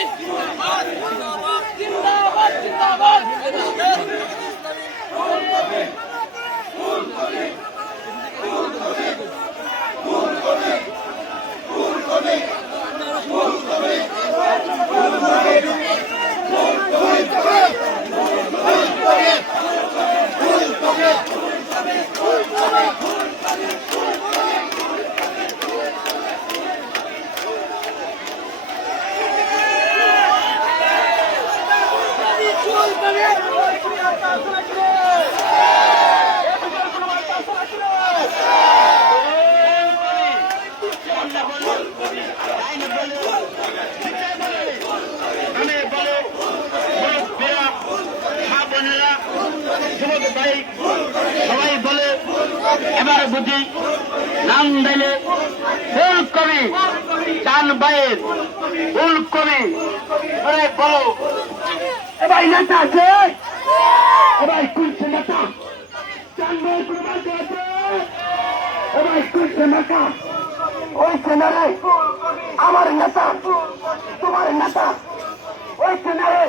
জিন্দাবাদ জিন্দাবাদ সবাই বলে এবার বুঝি নাম দিলে ফুলকবি চান ভাইয়ের ফুলকবি বলো এবার নেতা আছে এবার কুলছে নেতা চান ভাইয়ের কোনো মাঝে আছে এবার কুলছে নেতা ওই সেনারে আমার নেতা তোমার নেতা ওই সেনারে